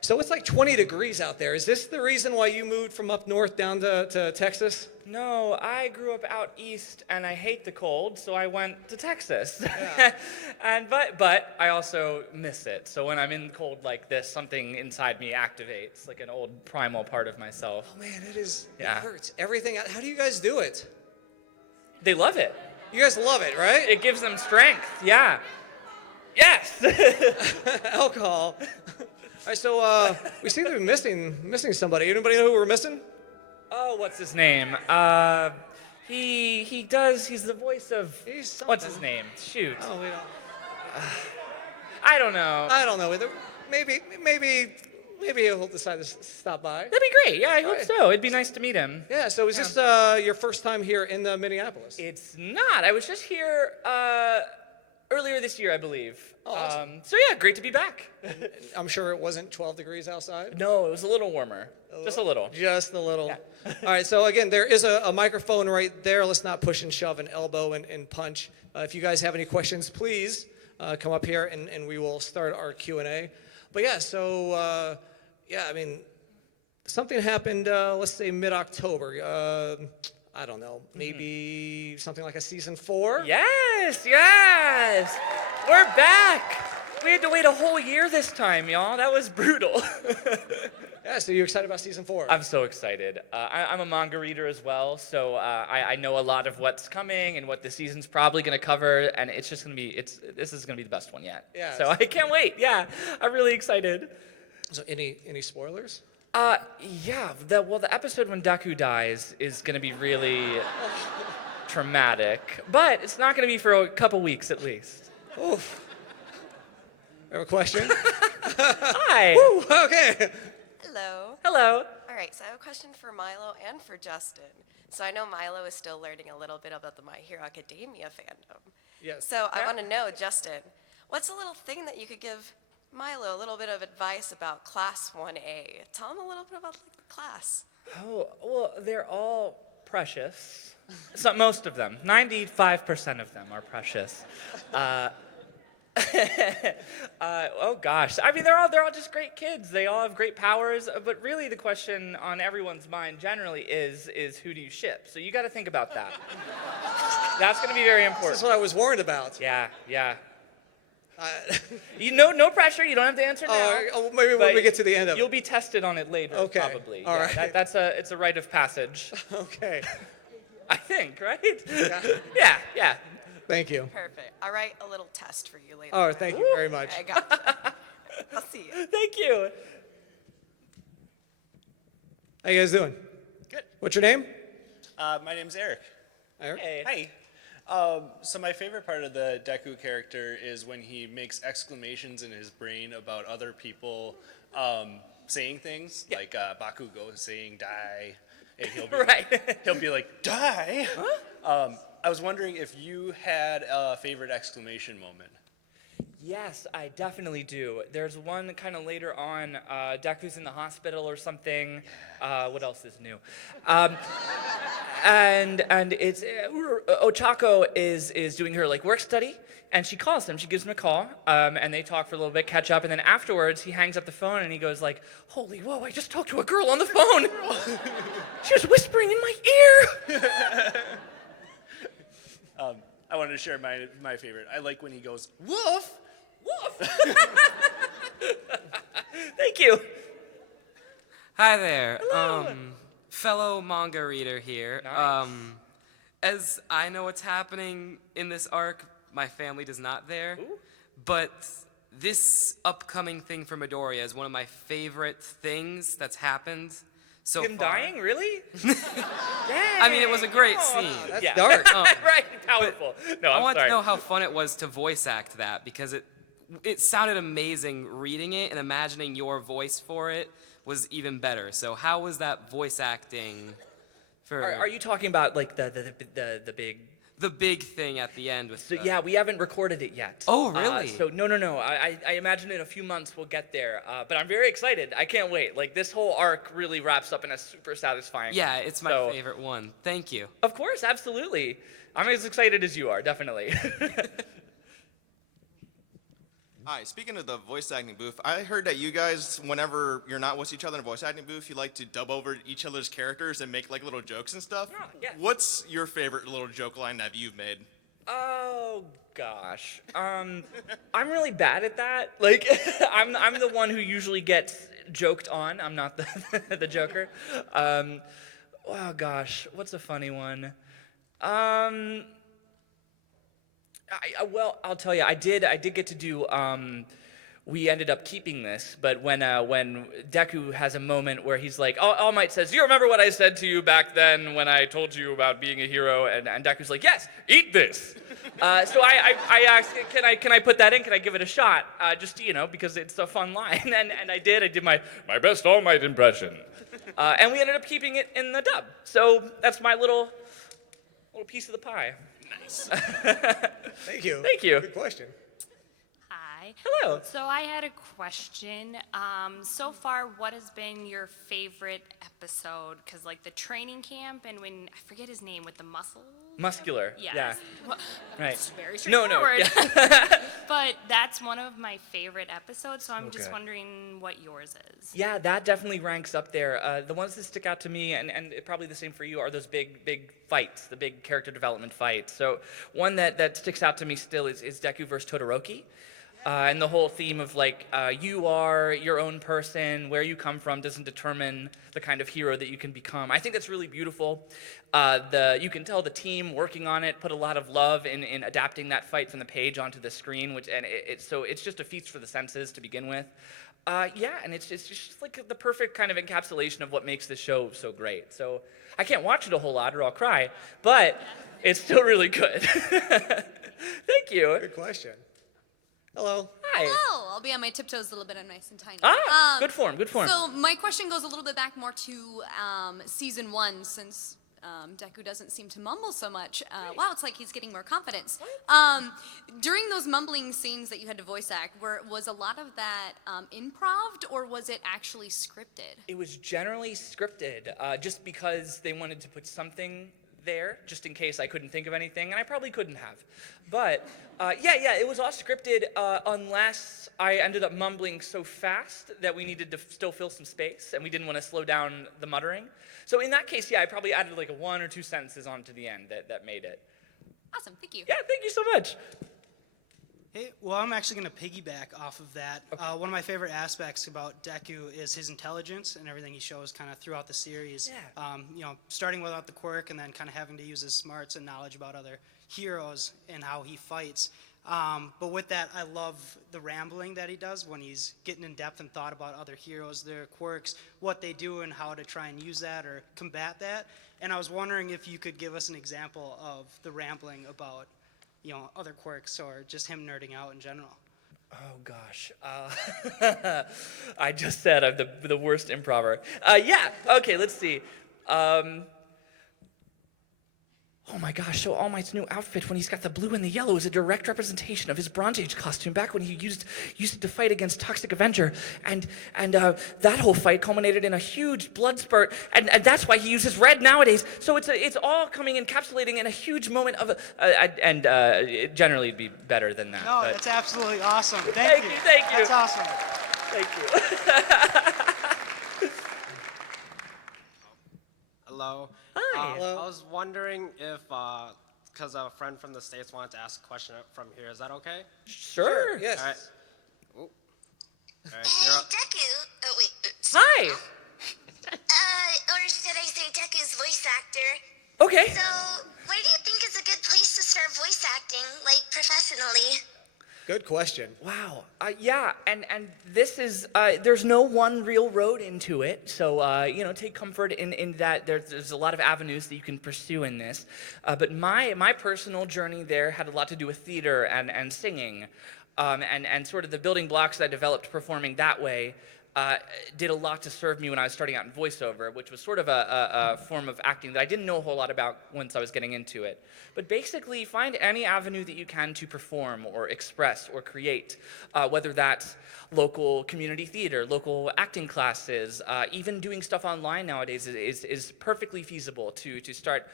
So it's like 20 degrees out there. Is this the reason why you moved from up north down to Texas? No, I grew up out east, and I hate the cold, so I went to Texas. Yeah. But I also miss it. So when I'm in cold like this, something inside me activates, like an old primal part of myself. Oh man, it Yeah. hurts. Everything. How do you guys do it? They love it. You guys love it, right? It gives them strength. Yeah. Yes. Alcohol. All right, so we seem to be missing somebody. Anybody know who we're missing? Oh, what's his name? He's the voice of, what's his name? Shoot. Oh, we don't. I don't know. I don't know either. Maybe he'll decide to stop by. That'd be great. Yeah, I hope so. It'd be nice to meet him. Yeah. So is this your first time here in Minneapolis? It's not. I was just here earlier this year, I believe. Oh, awesome. So yeah, great to be back. I'm sure it wasn't 12 degrees outside. No, it was a little warmer. Just a little. Just a little. Yeah. All right, so again, there is a microphone right there. Let's not push and shove and elbow and punch. If you guys have any questions, please come up here and we will start our Q&A. But yeah, so I mean, something happened, let's say mid-October. I don't know, maybe something like a season 4? Yes. We're back. We had to wait a whole year this time, y'all. That was brutal. Yeah, so you're excited about season 4? I'm so excited. I'm a manga reader as well, so I know a lot of what's coming and what the season's probably going to cover, and it's just going to be, this is going to be the best one yet. Yeah. So I can't wait. Yeah, I'm really excited. So any spoilers? Yeah. The episode when Deku dies is going to be really traumatic, but it's not going to be for a couple weeks at least. Oof. Have a question? Hi. Woo, okay. Hello. All right, so I have a question for Milo and for Justin. So I know Milo is still learning a little bit about the My Hero Academia fandom. Yes. So I want to know, Justin, what's a little thing that you could give Milo a little bit of advice about Class 1A? Tell him a little bit about the class. Oh, well, they're all precious. So most of them. 95% of them are precious. Oh gosh. I mean, they're all just great kids. They all have great powers, but really the question on everyone's mind generally is who do you ship? So you got to think about that. That's going to be very important. That's what I was warned about. Yeah. No pressure. You don't have to answer now. Maybe when we get to the end of it. You'll be tested on it later, Okay. probably. All right. It's a rite of passage. Okay. I think, right? Yeah. Thank you. Perfect. I'll write a little test for you later. All right, thank you very much. I got you. I'll see you. Thank you. How you guys doing? Good. What's your name? My name's Eric. Eric? Hey. Hi. So my favorite part of the Deku character is when he makes exclamations in his brain about other people saying things, like Bakugo saying die, and he'll be, he'll be like, die? Huh? I was wondering if you had a favorite exclamation moment. Yes, I definitely do. There's one kind of later on, Deku's in the hospital or something. What else is new? And it's Ochako is doing her work study, and she calls him. She gives him a call, and they talk for a little bit, catch up, and then afterwards he hangs up the phone and he goes like, "Holy whoa! I just talked to a girl on the phone. She was whispering in my ear." I wanted to share my favorite. I like when he goes, woof! Woof! Thank you. Hi there. Hello. Fellow manga reader here. Nice. As I know what's happening in this arc, my family does not there. Ooh. But this upcoming thing for Midoriya is one of my favorite things that's happened so Him far. dying, really? I mean, it was a great scene. That's Yeah. dark. Right, powerful. No, I I'm want sorry. to know how fun it was to voice act that, because it sounded amazing reading it, and imagining your voice for it was even better. So how was that voice acting for Are you talking about the big? the big thing at the end with So yeah, we haven't recorded it yet. Oh, really? So no. I imagine in a few months we'll get there. But I'm very excited. I can't wait. This whole arc really wraps up in a super satisfying. Yeah, it's my So- favorite one. Thank you. Of course, absolutely. I'm as excited as you are, definitely. Hi, speaking of the voice acting booth, I heard that you guys, whenever you're not with each other in a voice acting booth, you like to dub over each other's characters and make like little jokes and stuff. Oh, yeah. What's your favorite little joke line that you've made? Oh gosh, I'm really bad at that. Like, I'm the one who usually gets joked on. I'm not the joker. Oh gosh, what's a funny one? Well, I'll tell you, I did get to do. We ended up keeping this, but when Deku has a moment where he's like, All Might says, "Do you remember what I said to you back then when I told you about being a hero?" And Deku's like, "Yes, eat this." So I asked, can I put that in? Can I give it a shot? Just because it's a fun line, and I did. I did my best All Might impression, and we ended up keeping it in the dub. So that's my little piece of the pie. Nice. Thank you. Thank you. Good question. Hi. Hello. So I had a question. So far, what has been your favorite episode? Because like the training camp and when, I forget his name, with the muscle? Muscular. Yes. Yeah. Well, Right. it's very No. straightforward. Yeah. But that's one of my favorite episodes, so I'm just Okay. wondering what yours is. Yeah, that definitely ranks up there. The ones that stick out to me, and probably the same for you, are those big fights, the big character development fights. So one that sticks out to me still is Deku versus Todoroki. And the whole theme of like, you are your own person, where you come from doesn't determine the kind of hero that you can become. I think that's really beautiful. You can tell the team working on it put a lot of love in adapting that fight from the page onto the screen, so it's just a feast for the senses to begin with. And it's just like the perfect kind of encapsulation of what makes this show so great. So I can't watch it a whole lot or I'll cry, but it's still really good. Thank you. Good question. Hello. Hi. Hello, I'll be on my tiptoes a little bit. I'm nice and tiny. Good form, good form. So my question goes a little bit back more to season 1, since Deku doesn't seem to mumble so much. Wow, it's like he's getting more confidence. During those mumbling scenes that you had to voice act, was a lot of that improv, or was it actually scripted? It was generally scripted, just because they wanted to put something there, just in case I couldn't think of anything, and I probably couldn't have. But it was all scripted, unless I ended up mumbling so fast that we needed to still fill some space, and we didn't want to slow down the muttering. So in that case, I probably added like 1 or 2 sentences onto the end that made it. Awesome, thank you. Yeah, thank you so much. Hey, well, I'm actually going to piggyback off of that. Okay. One of my favorite aspects about Deku is his intelligence and everything he shows kind of throughout the series. Yeah. Starting without the quirk and then kind of having to use his smarts and knowledge about other heroes and how he fights. But with that, I love the rambling that he does when he's getting in depth and thought about other heroes, their quirks, what they do, and how to try and use that or combat that. And I was wondering if you could give us an example of the rambling about other quirks or just him nerding out in general. Oh gosh, I just said I'm the worst improver. Okay, let's see. Oh my gosh, so All Might's new outfit when he's got the blue and the yellow is a direct representation of his Bronze Age costume back when he used it to fight against Toxic Avenger. And that whole fight culminated in a huge blood spurt, and that's why he uses red nowadays. So it's all encapsulating in a huge moment of it generally it'd be better than that. No, but that's absolutely awesome. Thank you. That's awesome. Thank you. Hello. Hi. Hello. I was wondering if, because a friend from the States wanted to ask a question from here, is that okay? Sure. Yes. All right. Ooh. All right, you're up. Deku. Oh wait. Hi. Or should I say Deku's voice actor? Okay. So, where do you think is a good place to start voice acting, like professionally? Good question. Wow. And this is there's no one real road into it. So take comfort in that there's a lot of avenues that you can pursue in this. But my personal journey there had a lot to do with theater and singing, and sort of the building blocks that I developed performing that way. Did a lot to serve me when I was starting out in voiceover, which was sort of a form of acting that I didn't know a whole lot about once I was getting into it. But basically, find any avenue that you can to perform or express or create, whether that's local community theater, local acting classes, even doing stuff online nowadays is perfectly feasible to start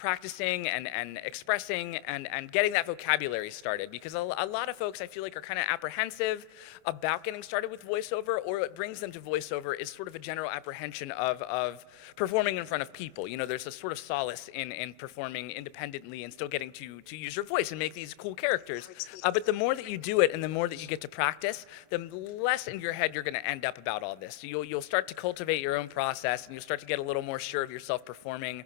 practicing and expressing and getting that vocabulary started, because a lot of folks I feel like are kind of apprehensive about getting started with voiceover, or what brings them to voiceover is sort of a general apprehension of performing in front of people. You know, there's a sort of solace in performing independently and still getting to use your voice and make these cool characters. But the more that you do it and the more that you get to practice, the less in your head you're going to end up about all this. So you'll start to cultivate your own process, and you'll start to get a little more sure of yourself performing.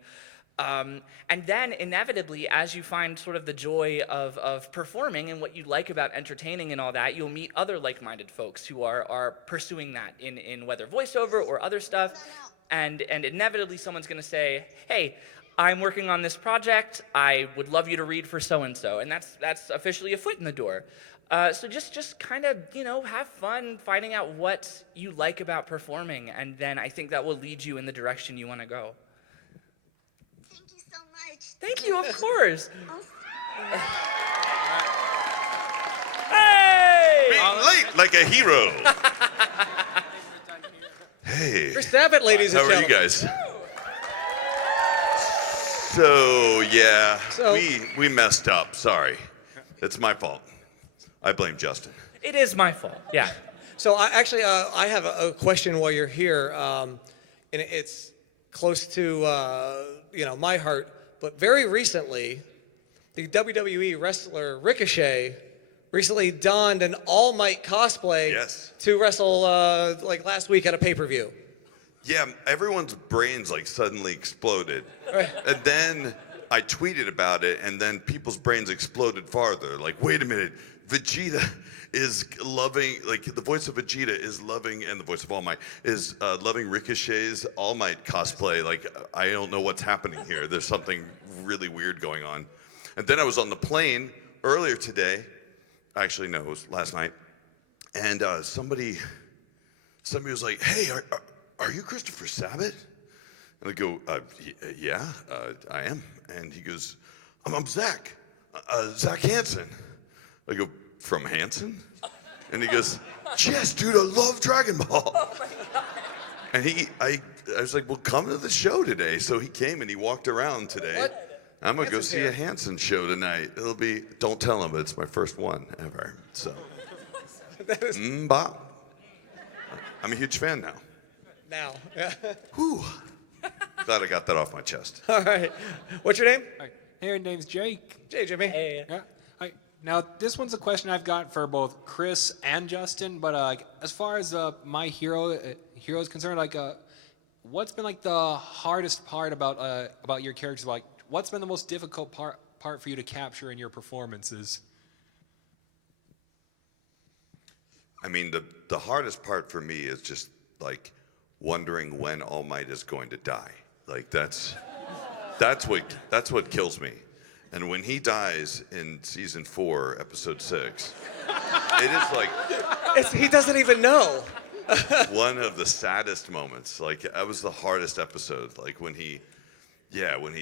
And then inevitably, as you find sort of the joy of performing and what you like about entertaining and all that, you'll meet other like-minded folks who are pursuing that in whether voiceover or other stuff. And inevitably someone's going to say, hey, I'm working on this project. I would love you to read for so-and-so. And that's officially a foot in the door. So just kind of, have fun finding out what you like about performing. And then I think that will lead you in the direction you want to go. Thank you, of course. Hey! Being late like a hero. Hey. Chris Sabat, ladies and How are gentlemen. you guys? So, yeah, we messed up. Sorry. It's my fault. I blame Justin. It is my fault, yeah. So I have a question while you're here, and it's close to my heart. But very recently, the WWE wrestler Ricochet recently donned an All Might cosplay to wrestle like last week at a pay-per-view. Yeah, everyone's brains like suddenly exploded. Right. And then I tweeted about it, and then people's brains exploded farther. Like, wait a minute, Vegeta is loving, like the voice of Vegeta is loving, and the voice of All Might is loving Ricochet's All Might cosplay. Like, I don't know what's happening here. There's something really weird going on. And then I was on the plane earlier today. Actually, no, it was last night. And somebody was like, hey, are you Christopher Sabat? And I go, yeah, I am. And he goes, I'm Zach Hansen. I go, from Hansen? And he goes, yes, dude, I love Dragon Ball. Oh my God. And I was like, well, come to the show today. So he came and he walked around today. What? I'm going to go see a Hansen show tonight. It'll be, don't tell him, but it's my first one ever. So, Bob. I'm a huge fan now. Yeah. Whew. Glad I got that off my chest. All right. What's your name? Hey, my name's Jake. Jay, Jimmy. Hey. Yeah. Hi. Now, this one's a question I've got for both Chris and Justin, but as far as my hero is concerned, what's been like the hardest part about your characters? Like, what's been the most difficult part for you to capture in your performances? I mean, the hardest part for me is just like wondering when All Might is going to die. Like that's what kills me. And when he dies in season 4, episode 6, it is like he doesn't even know. one of the saddest moments. Like that was the hardest episode. Like when he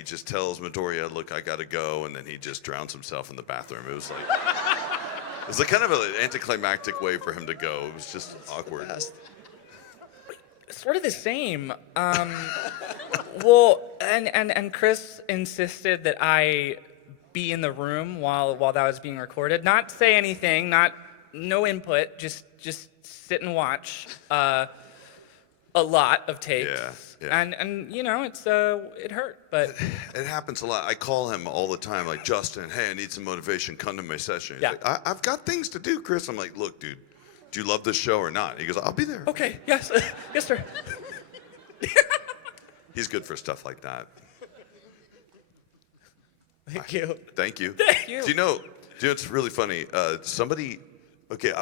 just tells Midoriya, "Look, I gotta go," and then he just drowns himself in the bathroom. It was like kind of an anticlimactic way for him to go. It was just awkward. Sort of the same. Well, and Chris insisted that I be in the room while that was being recorded. Not say anything, no input, just sit and watch a lot of takes. Yeah. And it hurt, but it happens a lot. I call him all the time, like, Justin, hey, I need some motivation. Come to my session. He's like, I've got things to do, Chris. I'm like, look, dude, do you love this show or not? He goes, I'll be there. Okay, yes, yes, sir. He's good for stuff like that. Thank you. Thank you. Thank you. Do you know, it's really funny. I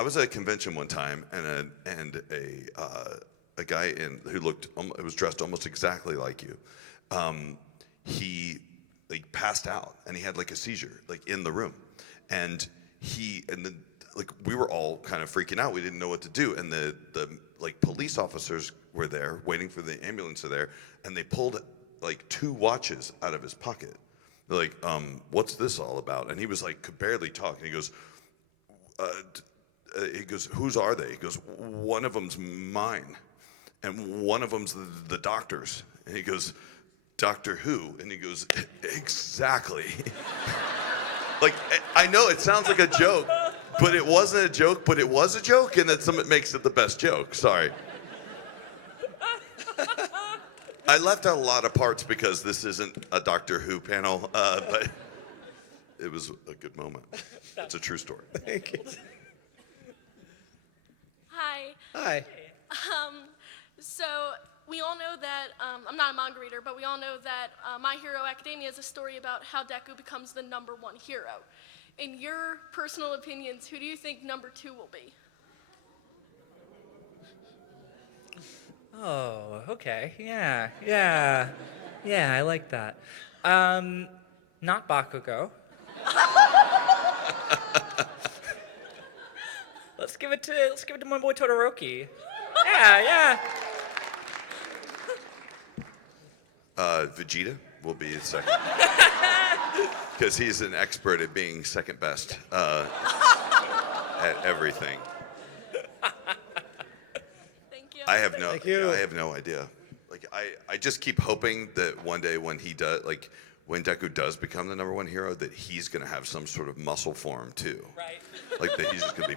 was at a convention one time, and a guy who was dressed almost exactly like you. He passed out, and he had like a seizure, like in the room, and then we were all kind of freaking out. We didn't know what to do, and the police officers were there waiting for the ambulance there, and they pulled like 2 watches out of his pocket. They're like, what's this all about? And he was like, could barely talk. And he goes, whose are they? He goes, one of them's mine, and one of them's the doctor's. And he goes, Doctor Who? And he goes, exactly. Like, I know it sounds like a joke, but it wasn't a joke, but it was a joke, and that's what makes it the best joke. Sorry. I left out a lot of parts because this isn't a Doctor Who panel, but it was a good moment. It's a true story. Thank you. Hi. Hi. So we all know that, I'm not a manga reader, but we all know that My Hero Academia is a story about how Deku becomes the #1 hero. In your personal opinions, who do you think #2 will be? Oh, okay. Yeah, I like that. Not Bakugo. Let's give it to my boy Todoroki. Yeah. Vegeta will be second. Because he's an expert at being second best at everything. Thank you. I have no idea. Like I just keep hoping that one day when he does, like when Deku does become the #1 hero, that he's gonna have some sort of muscle form too. Right. Like that he's just gonna be.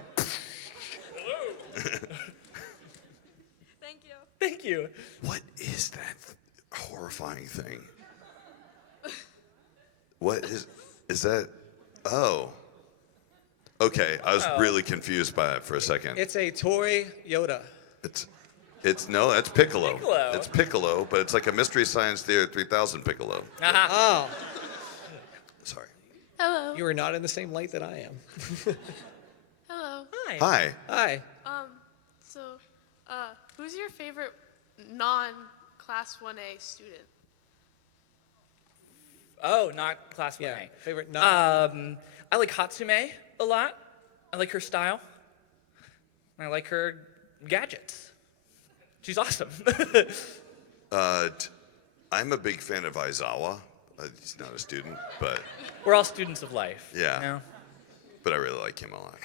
Thank you. What is that horrifying thing? What is that? Oh. Okay, I was really confused by it for a second. It's a toy Yoda. It's no, that's Piccolo. Piccolo. It's Piccolo, but it's like a Mystery Science Theater 3000 Piccolo. Oh. Sorry. Hello. You are not in the same light that I am. Hello. Hi. Hi. So, who's your favorite non-Class 1A student? Oh, not Class 1A. Yeah. Favorite I like Hatsume a lot. I like her style. I like her gadgets. She's awesome. I'm a big fan of Aizawa. He's not a student, but We're all students of life. yeah. You know? But I really like him a lot.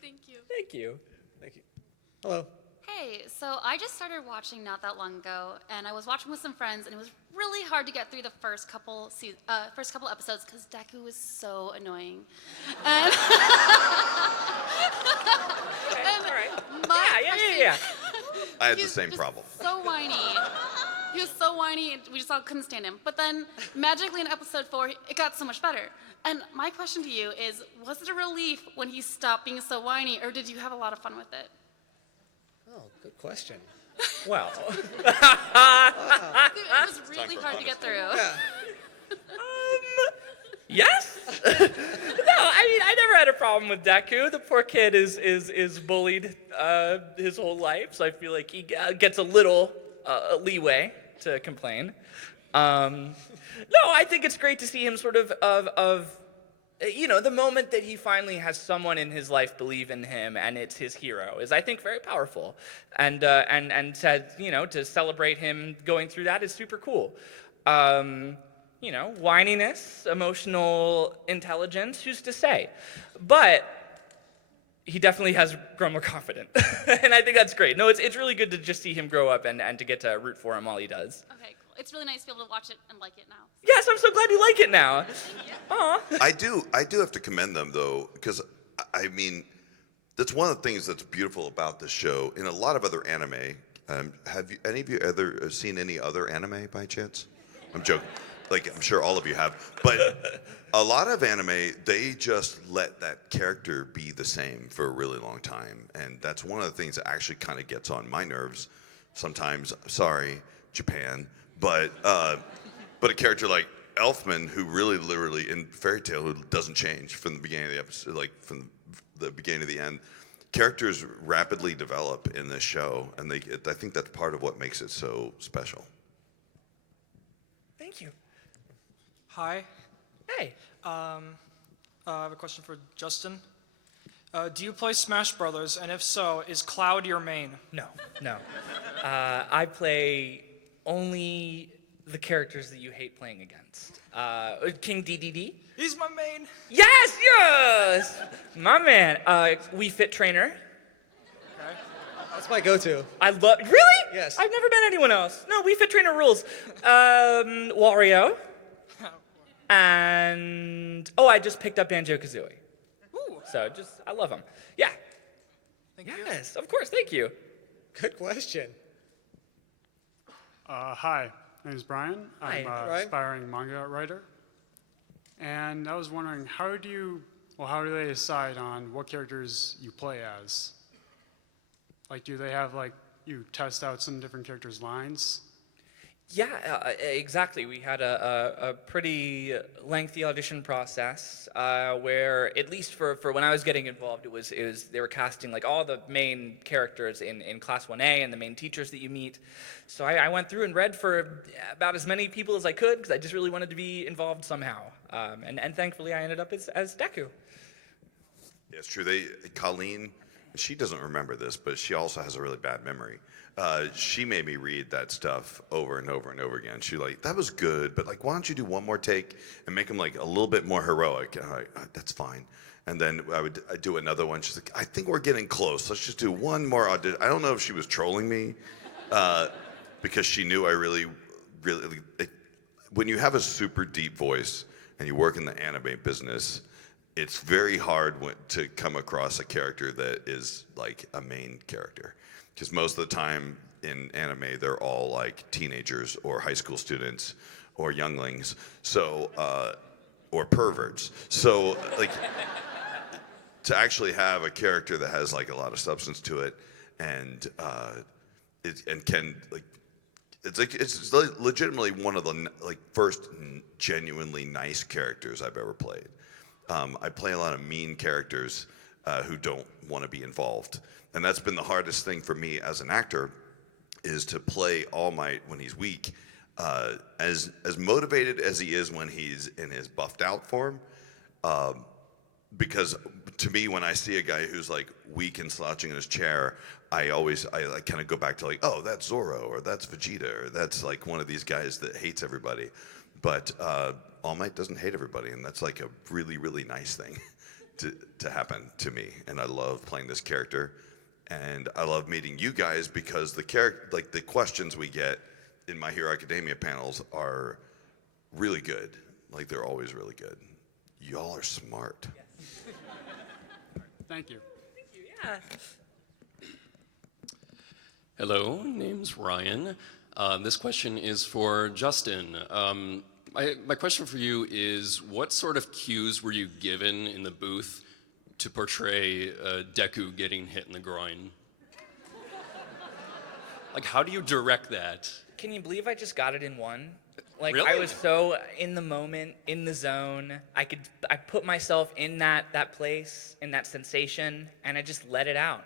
Thank you. Thank you. Thank you. Hello. Hey, so I just started watching not that long ago, and I was watching with some friends, and it was really hard to get through the first couple episodes because Deku was so annoying. And, Yeah. I had the same problem. So whiny. He was so whiny, and we just all couldn't stand him. But then, magically in episode 4, it got so much better. And my question to you is, was it a relief when he stopped being so whiny, or did you have a lot of fun with it? Oh, good question. Well. It was really hard to get through. Yeah. Yes? No, I mean, I never had a problem with Deku. The poor kid is bullied his whole life, so I feel like he gets a little leeway to complain. No, I think it's great to see him sort of the moment that he finally has someone in his life believe in him and it's his hero is, I think, very powerful. And to celebrate him going through that is super cool. Whininess, emotional intelligence, who's to say? But he definitely has grown more confident. And I think that's great. No, it's really good to just see him grow up and to get to root for him while he does. Okay, cool. It's really nice to be able to watch it and like it now. Yes, I'm so glad you like it now. Aw. I do have to commend them though, because I mean, that's one of the things that's beautiful about this show. In a lot of other anime, have any of you ever seen any other anime by chance? I'm joking. Like, I'm sure all of you have. But a lot of anime, they just let that character be the same for a really long time. And that's one of the things that actually kind of gets on my nerves sometimes. Sorry, Japan. But a character like Elfman, who really literally in Fairy Tail, who doesn't change from the beginning of the episode, like from the beginning to the end. Characters rapidly develop in this show. And I think that's part of what makes it so special. Thank you. Hi. Hey. I have a question for Justin. Do you play Smash Brothers, and if so, is Cloud your main? No. I play only the characters that you hate playing against. King DDD. He's my main. Yes! My man. We Fit Trainer. Okay. That's my go-to. I love. Really? Yes. I've never met anyone else. No, we fit trainer rules. Wario. And I just picked up Banjo-Kazooie. So I love them. Yeah. Yes, of course. Thank you. Good question. Hi, my name is Brian. I'm Hi. an aspiring manga writer. And I was wondering, how do they decide on what characters you play as? Like, do they have, you test out some different characters' lines? Yeah, exactly. We had a pretty lengthy audition process where, at least for when I was getting involved, it was they were casting like all the main characters in Class 1A and the main teachers that you meet. So I went through and read for about as many people as I could because I just really wanted to be involved somehow. And thankfully I ended up as Deku. Yeah, it's true. Colleen, she doesn't remember this, but she also has a really bad memory. She made me read that stuff over and over and over again. She that was good, but why don't you do one more take and make him a little bit more heroic? And that's fine. And then I'd do another one. She's like, I think we're getting close. Let's just do one more audition. I don't know if she was trolling me because she knew I really, when you have a super deep voice and you work in the anime business, it's very hard to come across a character that is like a main character. Because most of the time in anime, they're all teenagers or high school students or younglings, so or perverts. So to actually have a character that has a lot of substance to it, and it's legitimately one of the first genuinely nice characters I've ever played. I play a lot of mean characters who don't want to be involved. And that's been the hardest thing for me as an actor, is to play All Might when he's weak, as motivated as he is when he's in his buffed out form. Because to me, when I see a guy who's weak and slouching in his chair, I kind of go back to oh, that's Zoro, or that's Vegeta, or that's one of these guys that hates everybody. But All Might doesn't hate everybody, and that's a really, really nice thing to happen to me. And I love playing this character. And I love meeting you guys because the questions we get in My Hero Academia panels are really good. They're always really good. Y'all are smart. Yes. Thank you. Thank you. Yeah. Hello, name's Ryan. This question is for Justin. My question for you is, what sort of cues were you given in the booth to portray Deku getting hit in the groin? How do you direct that? Can you believe I just got it in one? Really? I was so in the moment, in the zone. I put myself in that place, in that sensation, and I just let it out.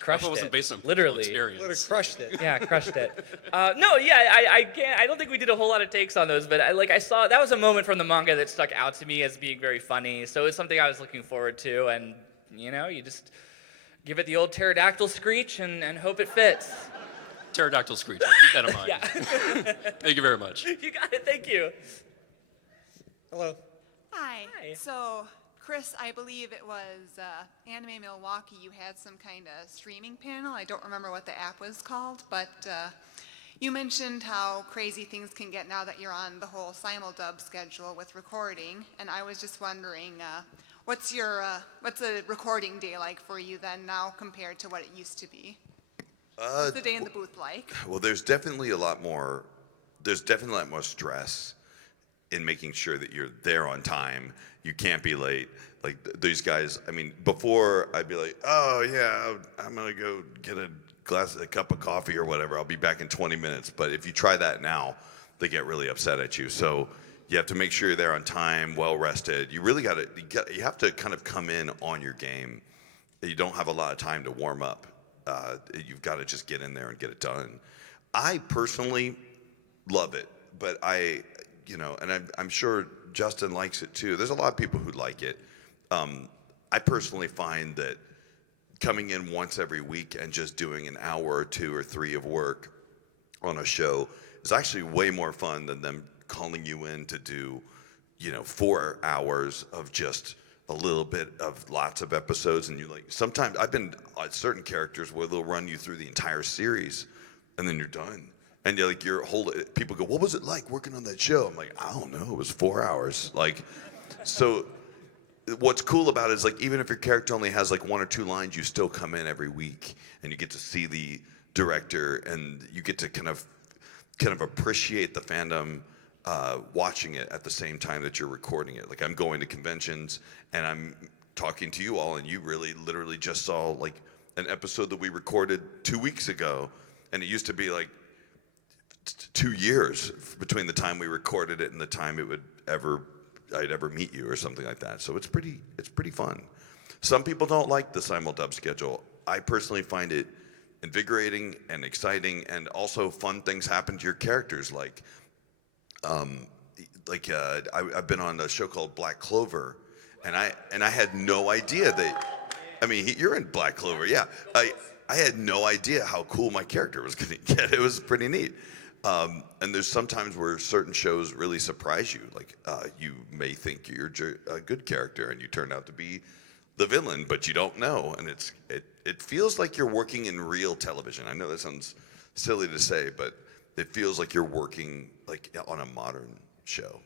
Crushed it. Wasn't based on literally experience. Literally crushed it. Yeah, crushed it. No, yeah, I can't. I don't think we did a whole lot of takes on those, but I saw that was a moment from the manga that stuck out to me as being very funny. So it's something I was looking forward to, and you just give it the old pterodactyl screech and hope it fits. Pterodactyl screech. Keep that in mind. Yeah. Thank you very much. You got it. Thank you. Hello. Hi. So, Chris, I believe it was Anime Milwaukee. You had some kind of streaming panel. I don't remember what the app was called, but you mentioned how crazy things can get now that you're on the whole simuldub schedule with recording, and I was just wondering, what's a recording day like for you then now compared to what it used to be? What's the day in the booth like? Well, there's definitely a lot more stress in making sure that you're there on time. You can't be late. These guys, before I'd be oh yeah, I'm gonna go get a cup of coffee or whatever. I'll be back in 20 minutes. But if you try that now, they get really upset at you. So you have to make sure you're there on time, well rested. You really you have to kind of come in on your game. You don't have a lot of time to warm up. You've got to just get in there and get it done. I personally love it, but and I'm sure Justin likes it too. There's a lot of people who like it. I personally find that coming in once every week and just doing an hour or 2 or 3 of work on a show is actually way more fun than them calling you in to do, 4 hours of just a little bit of lots of episodes, and you like sometimes I've been on certain characters where they'll run you through the entire series, and then you're done. And you're like, people go, what was it like working on that show? I'm like, I don't know, it was 4 hours. Like, so what's cool about it is like, even if your character only has like 1 or 2 lines, you still come in every week and you get to see the director and you get to kind of appreciate the fandom watching it at the same time that you're recording it. Like I'm going to conventions and I'm talking to you all and you really literally just saw like an episode that we recorded 2 weeks ago, and it used to be like 2 years between the time we recorded it and the time I'd ever meet you or something like that. So it's pretty fun. Some people don't like the simuldub schedule. I personally find it invigorating and exciting, and also fun things happen to your characters. I've been on a show called Black Clover, and I had no idea that. I mean, you're in Black Clover, yeah. I had no idea how cool my character was going to get. It was pretty neat. And there's sometimes where certain shows really surprise you. Like you may think you're a good character and you turn out to be the villain, but you don't know. And it feels like you're working in real television. I know that sounds silly to say, but it feels like you're working like on a modern show.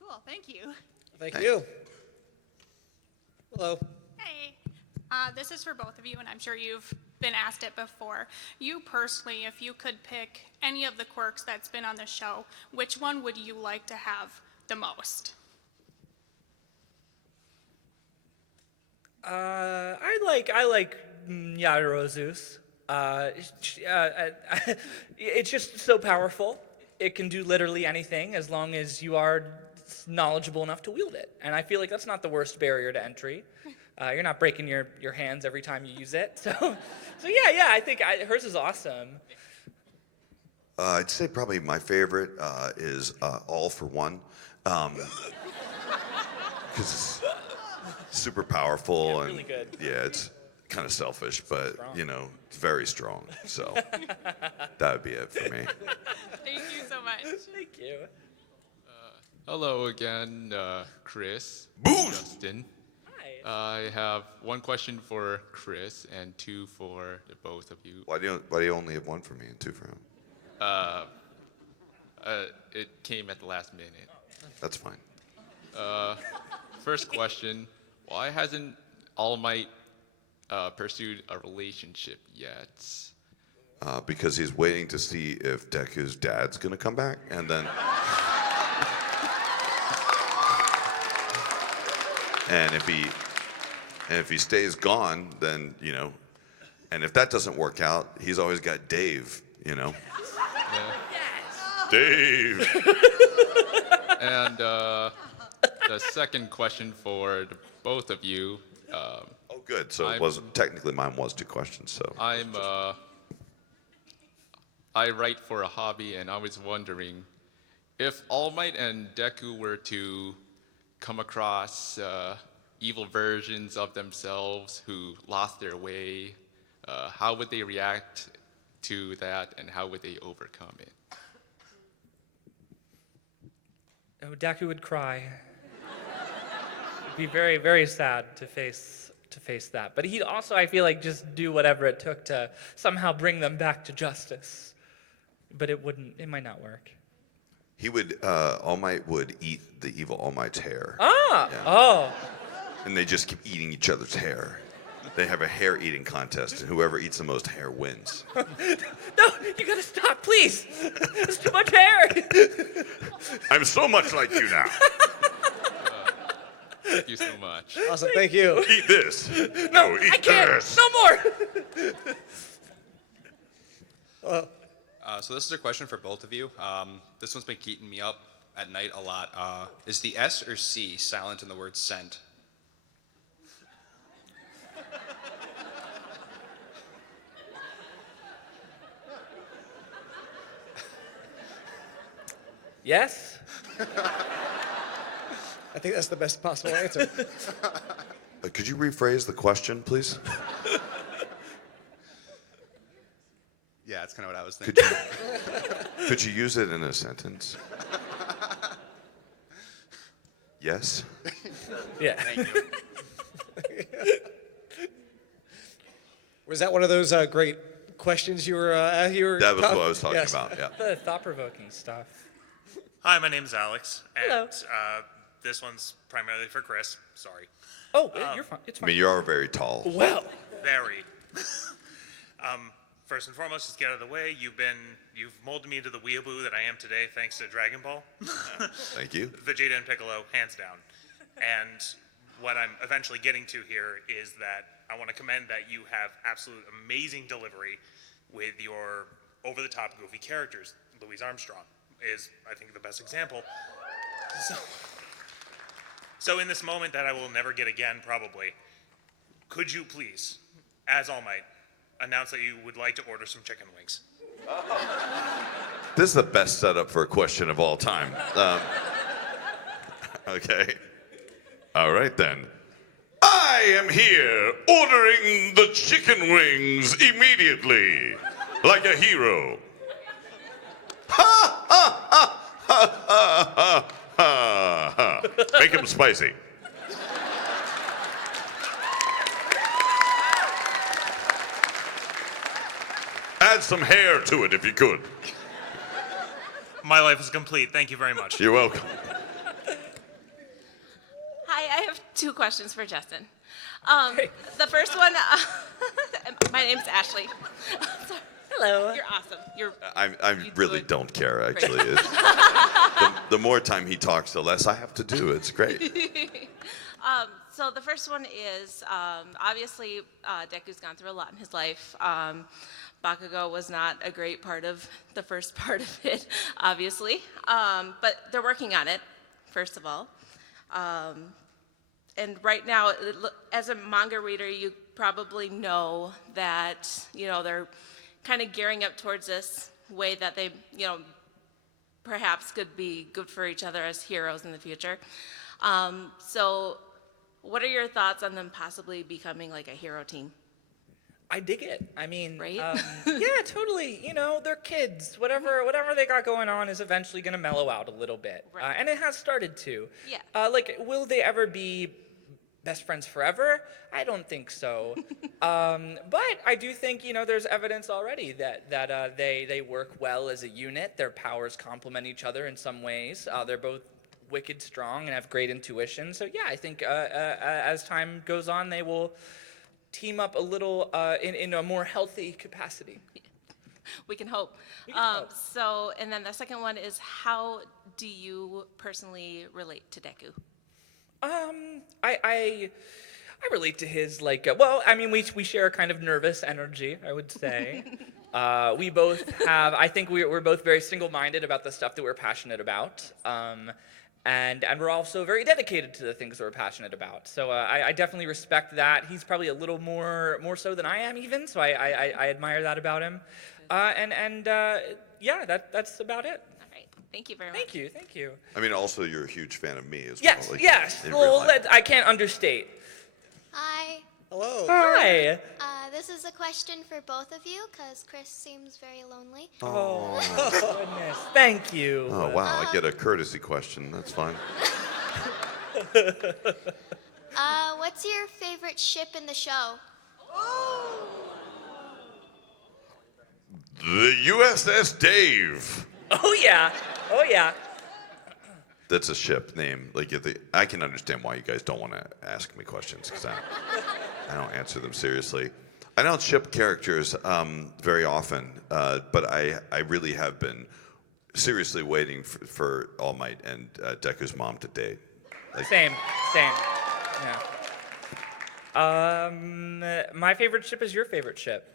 Cool, thank you. Thank you. Hello. Hey, this is for both of you, and I'm sure you've been asked it before. You personally, if you could pick any of the quirks that's been on the show, which one would you like to have the most? I like Yarozu's. It's just so powerful. It can do literally anything as long as you are knowledgeable enough to wield it. And I feel like that's not the worst barrier to entry. You're not breaking your hands every time you use it. So yeah, I think hers is awesome. I'd say probably my favorite is All for One. Because it's super powerful and really good. Yeah, it's kind of selfish, but it's very strong. So that would be it for me. Thank you so much. Thank you. Hello again, Chris. Booze! Justin. I have one question for Chris and 2 for the both of you. Why do you only have 1 for me and 2 for him? It came at the last minute. That's fine. First question, why hasn't All Might pursued a relationship yet? Because he's waiting to see if Deku's dad's gonna come back, and then. And if he stays gone, then and if that doesn't work out, he's always got Dave, Yeah. Dave. And the second question for the both of you. Oh, good. So it wasn't technically mine was 2 questions. So I write for a hobby, and I was wondering if All Might and Deku were to come across evil versions of themselves who lost their way, how would they react to that, and how would they overcome it? Oh, Deku would cry. It'd be very, very sad to face that. But he'd also, I feel like, just do whatever it took to somehow bring them back to justice. But it might not work. he would All Might would eat the evil All Might's hair. Ah, Yeah. oh. And they just keep eating each other's hair. They have a hair eating contest, and whoever eats the most hair wins. No, you gotta stop, please. There's too much hair. I'm so much like you now. Thank you so much. Awesome, thank you. Eat this. No, eat I can't. this. No more. So this is a question for both of you. This one's been keeping me up at night a lot. Is the S or C silent in the word sent? Yes. I think that's the best possible answer. Could you rephrase the question, please? Yeah, that's kind of what I was thinking. Could you use it in a sentence? Yes? Yeah. Thank you. Was that one of those great questions you were? That was what I was talking Yes. about. Yeah. The thought-provoking stuff. Hi, my name's Alex, and Hello. this one's primarily for Chris. Sorry. Oh, you're fine. It's I fine. mean, you are very tall. Well. Very. First and foremost, just get out of the way. You've molded me into the weeaboo that I am today, thanks to Dragon Ball. Thank you. Vegeta and Piccolo, hands down. And what I'm eventually getting to here is that I want to commend that you have absolute amazing delivery with your over-the-top goofy characters. Louise Armstrong is, I think, the best example. So in this moment that I will never get again, probably, could you please, as All Might, announce that you would like to order some chicken wings? This is the best setup for a question of all time. Okay. All right, then. I am here ordering the chicken wings immediately, like a hero. Ha, ha, ha, ha, ha, ha, ha, ha. Make them spicy. Add some hair to it if you could. My life is complete. Thank you very much. You're welcome. Hi, I have two questions for Justin. The first one, my name's Ashley. Sorry. Hello. You're awesome. I really don't care, actually. The more time he talks, the less I have to do. It's great. So the first one is, obviously, Deku's gone through a lot in his life. Bakugo was not a great part of the first part of it, obviously. But they're working on it, first of all. And right now, as a manga reader, you probably know that, they're kind of gearing up towards this way that they, perhaps could be good for each other as heroes in the future. So what are your thoughts on them possibly becoming like a hero team? I dig it. I mean, right? Yeah, totally. They're kids. Whatever they got going on is eventually going to mellow out a little bit. Right. And it has started to. Yeah. Will they ever be best friends forever? I don't think so. But I do think, there's evidence already that they work well as a unit. Their powers complement each other in some ways. They're both wicked strong and have great intuition. So yeah, I think as time goes on, they will team up a little in a more healthy capacity. We can hope. So, and then the second one is, how do you personally relate to Deku? I relate to his we share a kind of nervous energy, I would say. We both have, I think we're both very single-minded about the stuff that we're passionate about. And we're also very dedicated to the things that we're passionate about. So I definitely respect that. He's probably a little more so than I am even, so I admire that about him. Yeah, that's about it. All right, thank you very much. Thank you. I mean, also, you're a huge fan of me as Yes, well. yes. in real Well, life. I can't understate. Hi. Hello. Hi. This is a question for both of you because Chris seems very lonely. Oh, goodness. Thank you. Oh, wow. I get a courtesy question. That's fine. What's your favorite ship in the show? The USS Dave. Oh, yeah. Oh, yeah. That's a ship name. I can understand why you guys don't want to ask me questions because I don't answer them seriously. I don't ship characters very often, but I really have been seriously waiting for All Might and Deku's mom to date. Same. Yeah. My favorite ship is your favorite ship.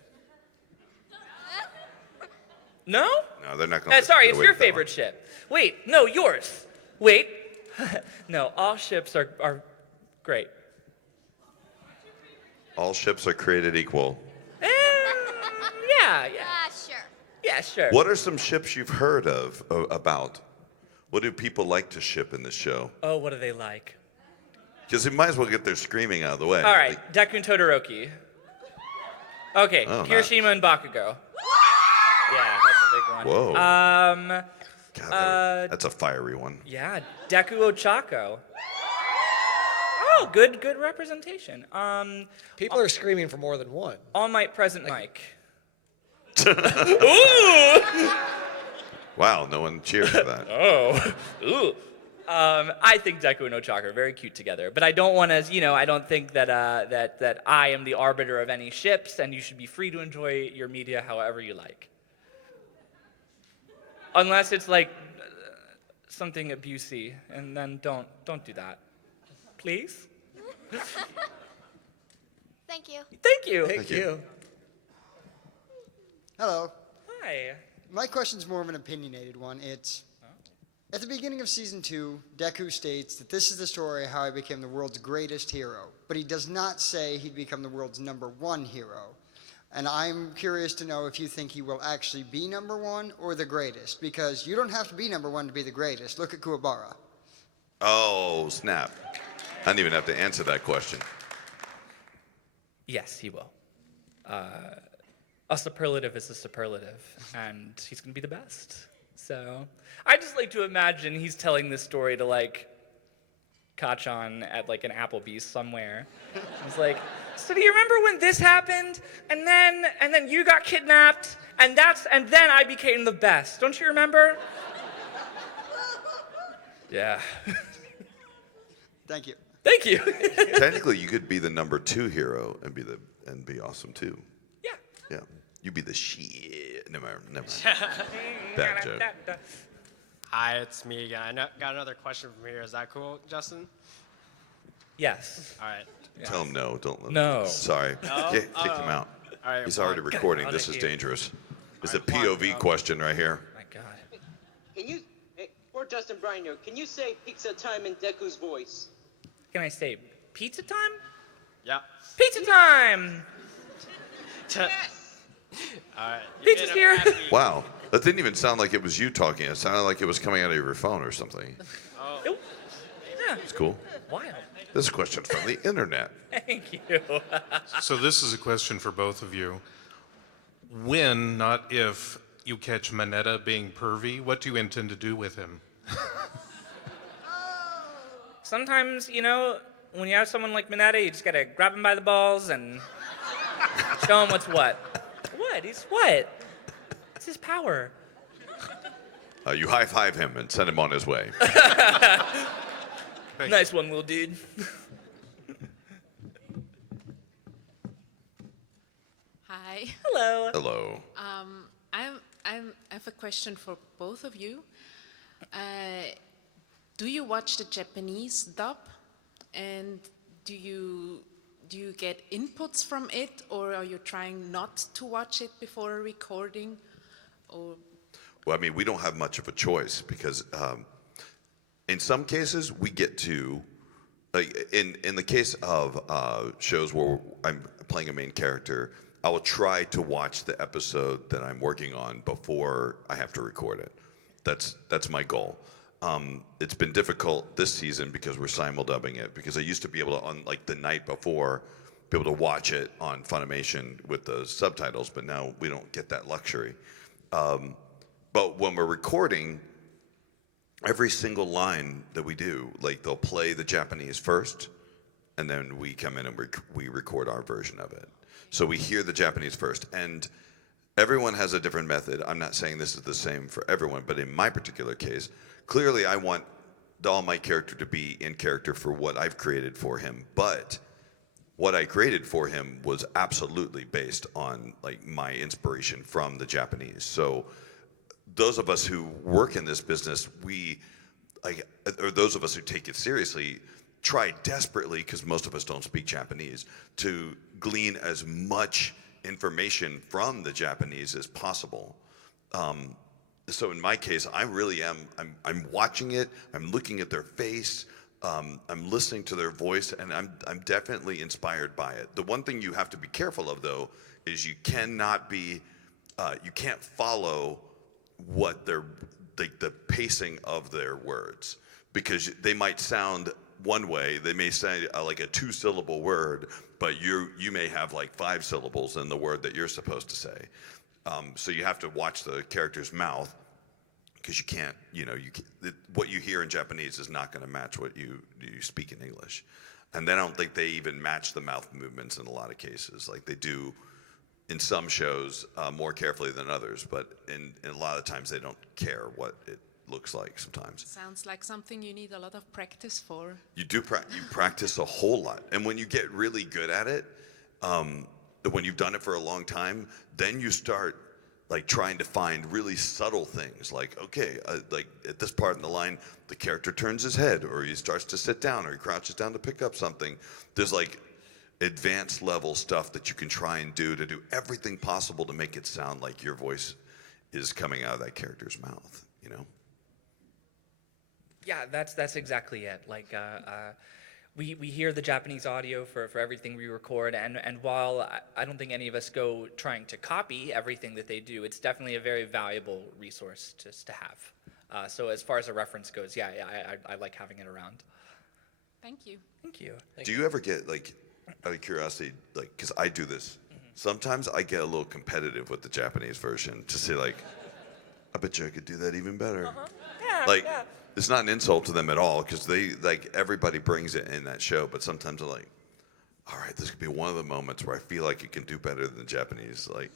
No? No, they're not going to. Sorry, it's your favorite ship. Wait, no, yours. Wait. No, all ships are great. All ships are created equal. Yeah. Sure. Yeah, sure. What are some ships you've heard of about? What do people like to ship in this show? Oh, what do they like? Because they might as well get their screaming out of the way. All right, Deku and Todoroki. Okay, Oh, Hiroshima and Bakugo. Yeah, that's a big one. Whoa. God, that's a fiery one. Yeah, Deku Ochako. No, good representation. People are screaming for more than one. All Might Present Mike. Wow, no one cheered for that. Oh. Ooh. I think Deku and Ochako are very cute together, but I don't want to, I don't think that that I am the arbiter of any ships, and you should be free to enjoy your media however you like. Unless it's like something abusey, and then don't do that. Please? Thank you. Thank you. Thank you. Hello. Hi. My question's more of an opinionated one. It's at the beginning of season 2, Deku states that this is the story of how he became the world's greatest hero, but he does not say he'd become the world's #1 hero. And I'm curious to know if you think he will actually be #1 or the greatest, because you don't have to be #1 to be the greatest. Look at Kuwabara. Oh, snap. I didn't even have to answer that question. Yes, he will. A superlative is a superlative, and he's going to be the best. So I just like to imagine he's telling this story to, like, Kachan at, like, an Applebee's somewhere. He's like, so do you remember when this happened? And then you got kidnapped, and then I became the best. Don't you remember? Yeah. Thank you. Thank you. Technically, you could be the #2 hero and be awesome too. Yeah. Yeah. You'd be the shit. Never mind. Bad joke. Hi, it's me again. Got another question from here. Is that cool, Justin? Yes. All right. Tell him no. Don't let him. No. Sorry. No? Kick him out. All right, He's already recording. out This of is here. dangerous. It's a POV question right here. My God. Can you, or Justin Briner, can you say pizza time in Deku's voice? Can I say pizza time? Yeah. Pizza time! All right. Pizza's here. Wow. That didn't even sound like it was you talking. It sounded like it was coming out of your phone or something. Oh. Yeah. It's cool. Wild. This question from the internet. Thank you. So this is a question for both of you. When, not if, you catch Mineta being pervy, what do you intend to do with him? Sometimes, when you have someone like Mineta, you just gotta grab him by the balls and show him what's what. What? He's what? It's his power. You high-five him and send him on his way. Nice one, little dude. Hi. Hello. Hello. I have a question for both of you. Do you watch the Japanese dub, and do you get inputs from it, or are you trying not to watch it before a recording, or? Well, I mean, we don't have much of a choice because in some cases we get to, like in the case of shows where I'm playing a main character, I will try to watch the episode that I'm working on before I have to record it. That's my goal. It's been difficult this season because we're simuldubbing it, because I used to be able to, on like the night before, be able to watch it on Funimation with the subtitles, but now we don't get that luxury. But when we're recording, every single line that we do, like they'll play the Japanese first, and then we come in and we record our version of it. So we hear the Japanese first, and everyone has a different method. I'm not saying this is the same for everyone, but in my particular case, clearly I want the All Might character to be in character for what I've created for him, but what I created for him was absolutely based on like my inspiration from the Japanese. So those of us who work in this business, or those of us who take it seriously, try desperately, because most of us don't speak Japanese, to glean as much information from the Japanese as possible. So in my case, I really am, I'm watching it, I'm looking at their face, I'm listening to their voice, and I'm definitely inspired by it. The one thing you have to be careful of, though, is you cannot be, you can't follow what they're, the pacing of their words, because they might sound one way, they may say like a 2-syllable word, but you may have like 5 syllables in the word that you're supposed to say. So you have to watch the character's mouth, because you can't, what you hear in Japanese is not going to match what you speak in English. And then I don't think they even match the mouth movements in a lot of cases. Like they do in some shows more carefully than others, but in a lot of times they don't care what it looks like sometimes. Sounds like something you need a lot of practice for. You do you practice a whole lot. And when you get really good at it, when you've done it for a long time, then you start like trying to find really subtle things. Like, okay, like at this part in the line, the character turns his head, or he starts to sit down, or he crouches down to pick up something. There's like advanced level stuff that you can try and do to do everything possible to make it sound like your voice is coming out of that character's mouth, you know? Yeah, that's exactly it. Like, we hear the Japanese audio for everything we record, and while I don't think any of us go trying to copy everything that they do, it's definitely a very valuable resource just to have. So as far as a reference goes, yeah, I like having it around. Thank you. Thank you. Do you ever get, like, out of curiosity, like, because I do this, sometimes I get a little competitive with the Japanese version to say, like, I bet you I could do that even better. Yeah, Like, yeah. it's not an insult to them at all, because they, like, everybody brings it in that show, but sometimes I'm like, all right, this could be one of the moments where I feel like it can do better than the Japanese. Like,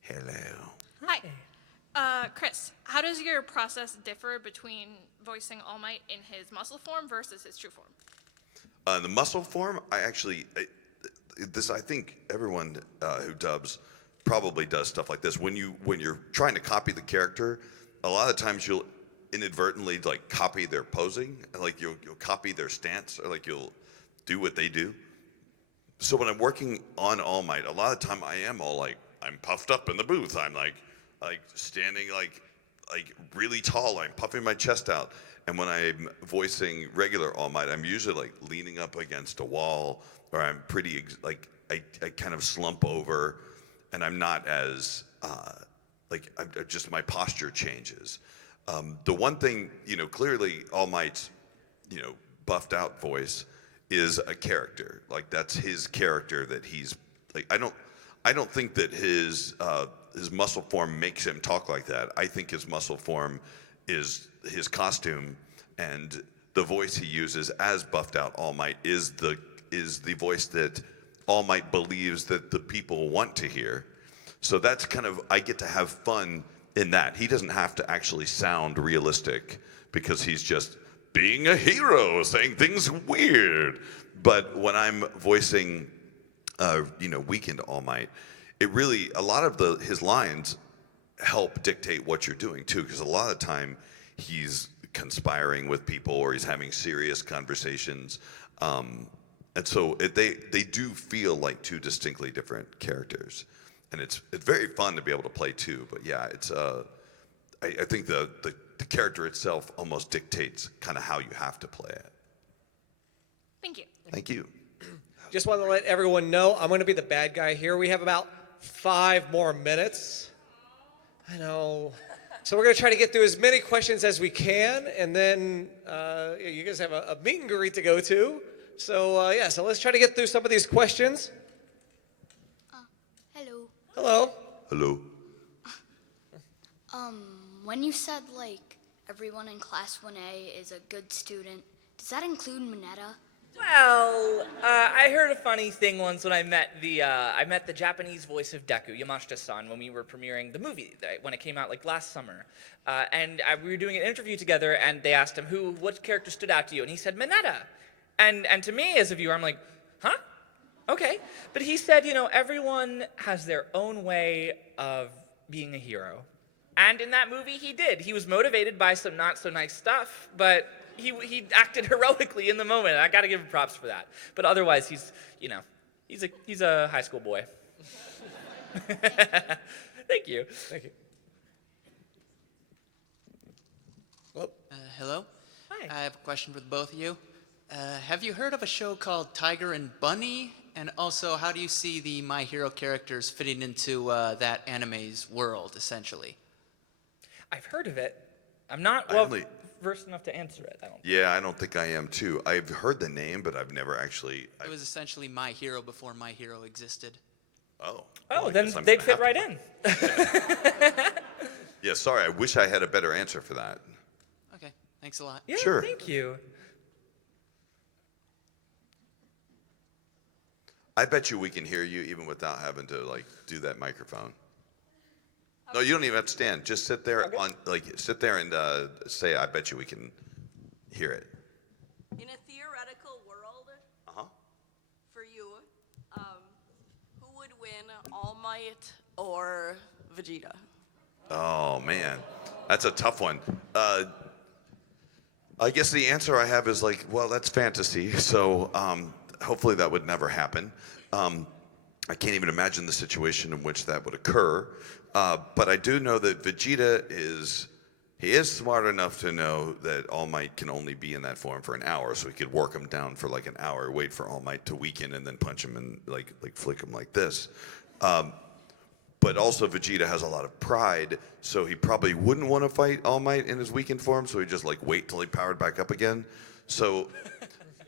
hello. Hi. Chris, how does your process differ between voicing All Might in his muscle form versus his true form? The muscle form, I think everyone who dubs probably does stuff like this. When you're trying to copy the character, a lot of times you'll inadvertently like copy their posing, and like you'll copy their stance, or like you'll do what they do. So when I'm working on All Might, a lot of time I am all like, I'm puffed up in the booth. I'm like standing like really tall. I'm puffing my chest out. And when I'm voicing regular All Might, I'm usually like leaning up against a wall, or I'm pretty I kind of slump over, and I'm not as just my posture changes. The one thing, clearly All Might's, buffed out voice is a character. Like that's his character that he's like. I don't think that his muscle form makes him talk like that. I think his muscle form is his costume, and the voice he uses as buffed out All Might is the voice that All Might believes that the people want to hear. So that's kind of, I get to have fun in that. He doesn't have to actually sound realistic because he's just being a hero, saying things weird. But when I'm voicing, Weekend All Might, it really, a lot of his lines help dictate what you're doing too, because a lot of the time he's conspiring with people or he's having serious conversations. And so they do feel like two distinctly different characters. And it's very fun to be able to play too. But yeah, it's I think the character itself almost dictates kind of how you have to play it. Thank you. Thank you. Just want to let everyone know I'm going to be the bad guy here. We have about 5 more minutes. I know. So we're going to try to get through as many questions as we can, and then you guys have a meet and greet to go to. So so let's try to get through some of these questions. Hello. Hello. Hello. When you said like everyone in class 1A is a good student, does that include Mineta? Well, I heard a funny thing once when I met the Japanese voice of Deku, Yamashita-san, when we were premiering the movie when it came out like last summer, and we were doing an interview together, and they asked him what character stood out to you, and he said Mineta, and to me as a viewer, I'm like, huh? Okay, but he said, everyone has their own way of being a hero, and in that movie he did. He was motivated by some not so nice stuff, but he acted heroically in the moment. I got to give him props for that. But otherwise, he's a high school boy. Thank you. Thank you. Hello. Hi. I have a question for the both of you. Have you heard of a show called Tiger and Bunny? And also, how do you see the My Hero characters fitting into that anime's world, essentially? I've heard of it. I'm not versed enough to answer it. I don't think I am too. I've heard the name, but I've never actually. It was essentially My Hero before My Hero existed. Oh. Oh, then they'd fit right in. Yeah, sorry. I wish I had a better answer for that. Okay, thanks a lot. Yeah, Sure. Thank you. I bet you we can hear you even without having to like do that microphone. No, you don't even have to stand. Just sit there sit there and say, "I bet you we can hear it." In a theoretical world, for you, who would win, All Might or Vegeta? Oh man, that's a tough one. I guess the answer I have is like, well, that's fantasy. So hopefully that would never happen. I can't even imagine the situation in which that would occur. But I do know that Vegeta is smart enough to know that All Might can only be in that form for an hour, so he could work him down for like an hour, wait for All Might to weaken, and then punch him and like flick him like this. But also Vegeta has a lot of pride, so he probably wouldn't want to fight All Might in his weakened form, so he'd just like wait till he powered back up again. So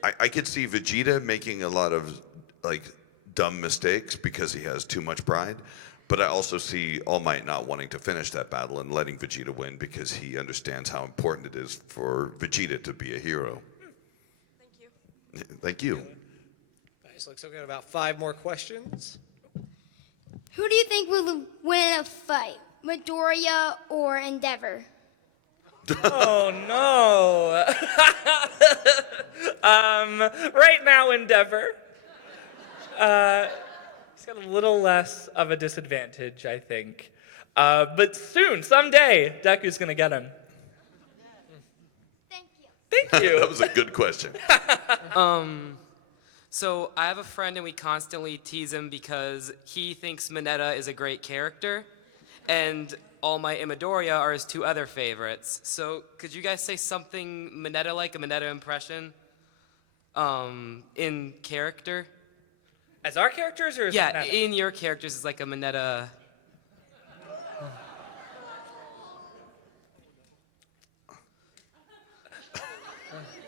I could see Vegeta making a lot of like dumb mistakes because he has too much pride. But I also see All Might not wanting to finish that battle and letting Vegeta win because he understands how important it is for Vegeta to be a hero. Thank you. Thank you. Nice. Looks like we got about 5 more questions. Who do you think will win a fight, Midoriya or Endeavor? Oh no! Right now, Endeavor. He's got a little less of a disadvantage, I think. But soon, someday, Deku's gonna get him. Thank you. That was a good question. So I have a friend and we constantly tease him because he thinks Mineta is a great character, and All Might and Midoriya are his 2 other favorites. So could you guys say something Mineta-like, a Mineta impression, in character? As our characters, or as Yeah, Mineta? in your characters is like a Mineta.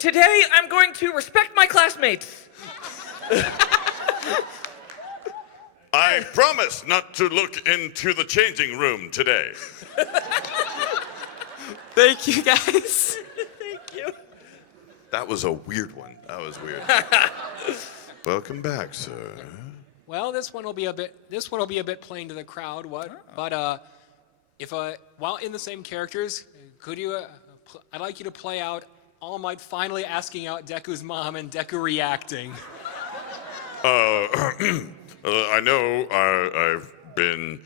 Today, I'm going to respect my classmates. I promise not to look into the changing room today. Thank you, guys. Thank you. That was a weird one. That was weird. Welcome back, sir. Well, this one will be a bit plain to the crowd. But if while in the same characters, could you? I'd like you to play out All Might finally asking out Deku's mom and Deku reacting. I know I've been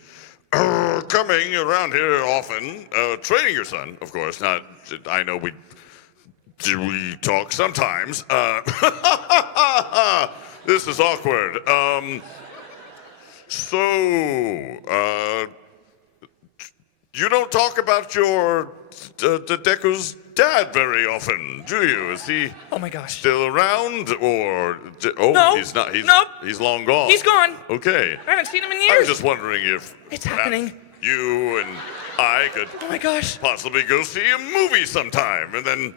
coming around here often, training your son, of course. Not, I know we talk sometimes. This is awkward. You don't talk about your Deku's dad very often, do you? Is he? Oh my gosh. Still around, or No. he's not. Nope. He's long gone. He's gone. Okay. I haven't seen him in I years. was just wondering if It's perhaps happening. you and I could Oh my gosh. possibly go see a movie sometime and then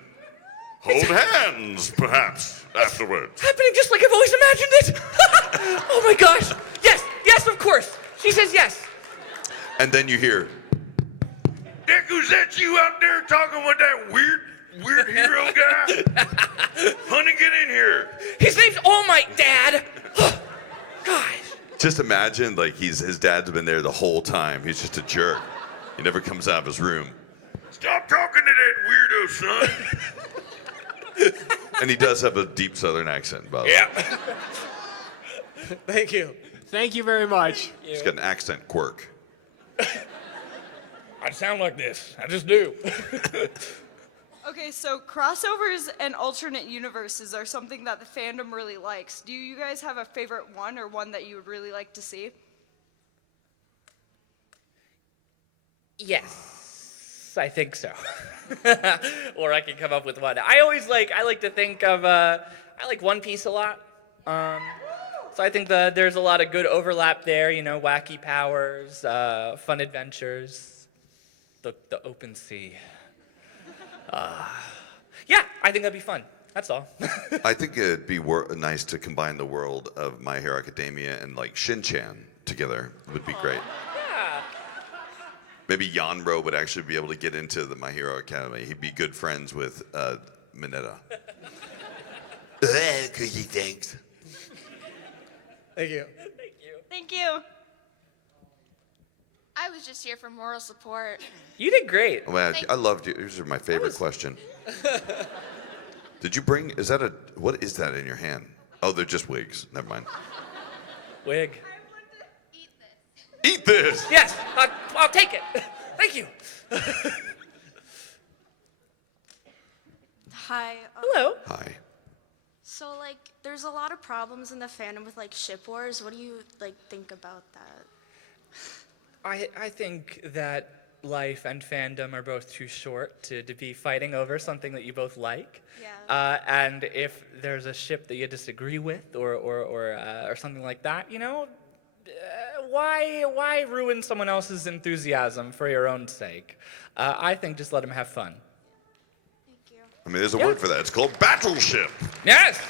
hold hands, perhaps, afterwards. Happening just like I've always imagined it. Oh my gosh. Yes, of course. She says yes. And then you hear, Deku's that you out there talking with that weird hero guy? Honey, get in here. His name's All Might, Dad. just imagine like his dad's been there the whole time. He's just a jerk. He never comes out of his room. Stop talking to that weirdo, son. And he does have a deep southern accent, by the way. Yeah. Thank you. Thank you very much. He's got an accent quirk. I sound like this. I just do. Okay, so crossovers and alternate universes are something that the fandom really likes. Do you guys have a favorite one or one that you would really like to see? Yes, I think so. Or I can come up with one. I like to think of, I like One Piece a lot. So I think there's a lot of good overlap there, wacky powers, fun adventures, the open sea. Yeah, I think that'd be fun. That's all. I think it'd be nice to combine the world of My Hero Academia and like Shin-Chan together. It would be great. Yeah. Maybe Yanro would actually be able to get into the My Hero Academy. He'd be good friends with Mineta. Cookie, thanks. Thank you. Thank you. I was just here for moral support. You did great. Well, I loved you. These are my favorite question. Did you bring? What is that in your hand? Oh, they're just wigs. Never mind. Wig. Eat this. Yes, I'll take it. Thank you. Hi. Hello. Hi. So, like, there's a lot of problems in the fandom with, like, ship wars. What do you, like, think about that? I think that life and fandom are both too short to be fighting over something that you both like. Yeah. And if there's a ship that you disagree with or something like that, you know, why ruin someone else's enthusiasm for your own sake? I think just let them have fun. I mean, there's a word for that. It's called battleship. Yes.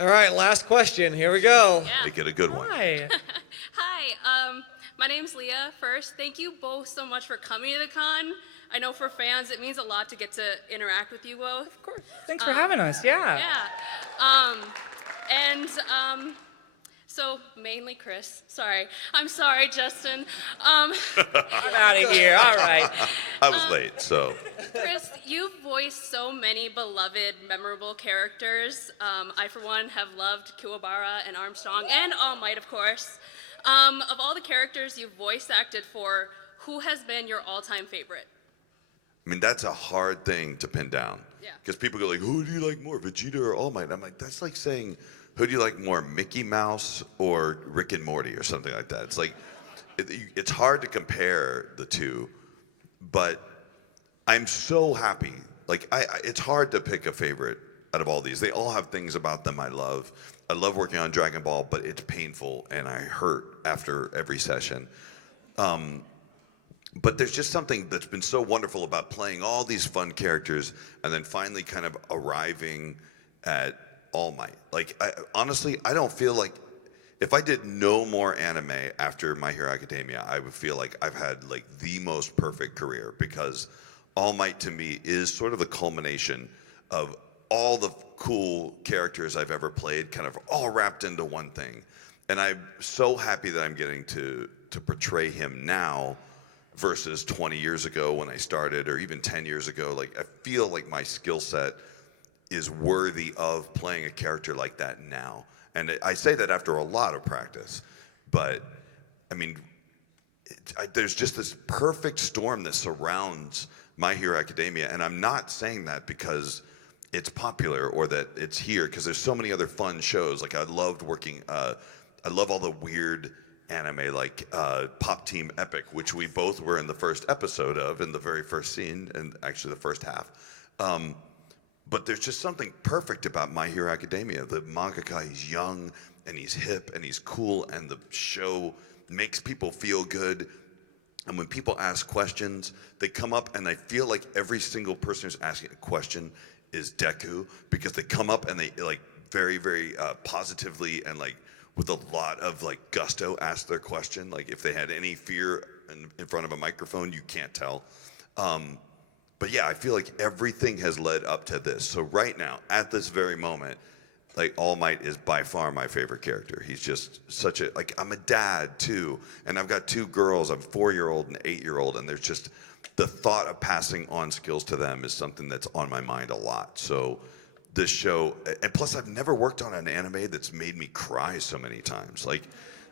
All right, last question. Here we go. Make it a good one. Hi. Hi, my name's Leah. First, thank you both so much for coming to the con. I know for fans it means a lot to get to interact with you both. Of course. Thanks for having us. Yeah. Yeah. So mainly Chris. Sorry. I'm sorry, Justin. I'm out of here. All right. I was late, so. Chris, you've voiced so many beloved, memorable characters. I, for one, have loved Kuwabara and Armstrong, and All Might, of course. Of all the characters you've voice acted for, who has been your all-time favorite? I mean, that's a hard thing to pin down. Yeah. Because people go like, who do you like more, Vegeta or All Might? I'm like, that's like saying, who do you like more, Mickey Mouse or Rick and Morty or something like that? It's like, it's hard to compare the two, but I'm so happy. Like, it's hard to pick a favorite out of all these. They all have things about them I love. I love working on Dragon Ball, but it's painful and I hurt after every session. But there's just something that's been so wonderful about playing all these fun characters and then finally kind of arriving at All Might. Like, honestly, I don't feel like, if I did no more anime after My Hero Academia, I would feel like I've had like the most perfect career, because All Might to me is sort of the culmination of all the cool characters I've ever played, kind of all wrapped into one thing. And I'm so happy that I'm getting to portray him now versus 20 years ago when I started, or even 10 years ago. Like, I feel like my skill set is worthy of playing a character like that now. And I say that after a lot of practice, but I mean, there's just this perfect storm that surrounds My Hero Academia. And I'm not saying that because it's popular or that it's here, because there's so many other fun shows. Like, I loved working, I love all the weird anime like Pop Team Epic, which we both were in the first episode of, in the very first scene, and actually the first half. But there's just something perfect about My Hero Academia. The mangaka, he's young and he's hip and he's cool, and the show makes people feel good. And when people ask questions, they come up, and I feel like every single person who's asking a question is Deku, because they come up and they like very, very positively and like with a lot of like gusto ask their question. Like, if they had any fear in front of a microphone, you can't tell. But yeah, I feel like everything has led up to this. So right now, at this very moment, like, All Might is by far my favorite character. He's just such a, like, I'm a dad too, and I've got two girls. I'm 4-year-old and 8-year-old, and there's just the thought of passing on skills to them is something that's on my mind a lot. So this show, and plus I've never worked on an anime that's made me cry so many times. Like,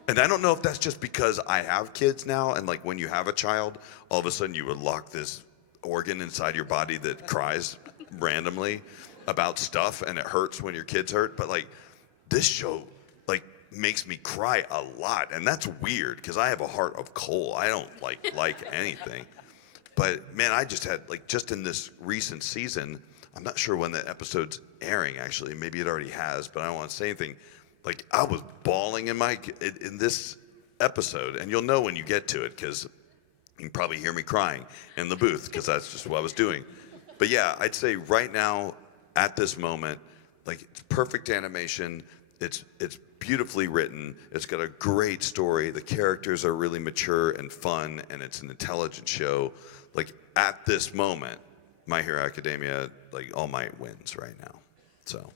and I don't know if that's just because I have kids now, and like when you have a child, all of a sudden you unlock this organ inside your body that cries randomly about stuff, and it hurts when your kids hurt. But like, this show like makes me cry a lot, and that's weird because I have a heart of coal. I don't like anything. But man, I just had, like, just in this recent season, I'm not sure when that episode's airing actually, maybe it already has, but I don't want to say anything. Like, I was bawling in this episode, and you'll know when you get to it because you can probably hear me crying in the booth because that's just what I was doing. But yeah, I'd say right now, at this moment, like, it's perfect animation. It's beautifully written. It's got a great story. The characters are really mature and fun, and it's an intelligent show. Like, at this moment, My Hero Academia, like, All Might wins right now. So.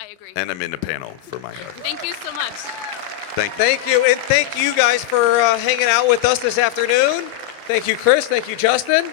I agree. And I'm in the panel for my Thank you so much. Thank you. And thank you guys for hanging out with us this afternoon. Thank you, Chris. Thank you, Justin.